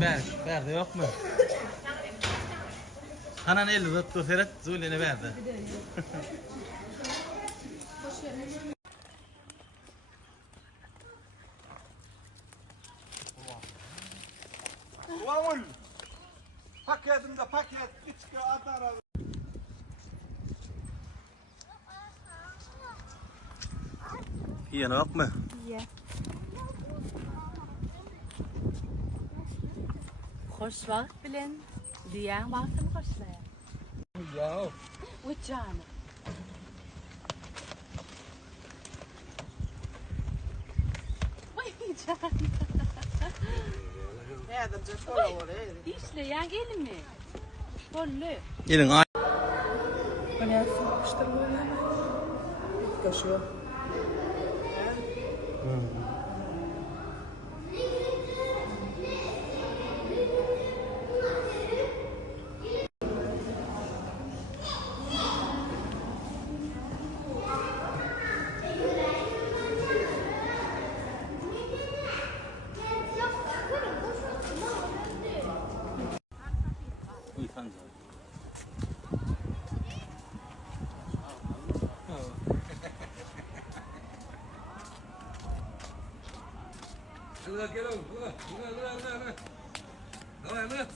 Berdi yok mu? Anan eli tuttu Ferhat Zuli'ne verdi. Vamul. Paketinde paket içki atar. Yiyene yok mu? Ye. Hoş vakt bilen diyen vaktini hoşlaya. Ya. Uçağını. Vay canım. Nerede çocuklar var İşle ya gelin mi? Kollü. Gelin ay. Hani sıkıştır böyle. Kaşıyor. Uykan zaten. Gel gel gel. Gel gel gel. Gel gel.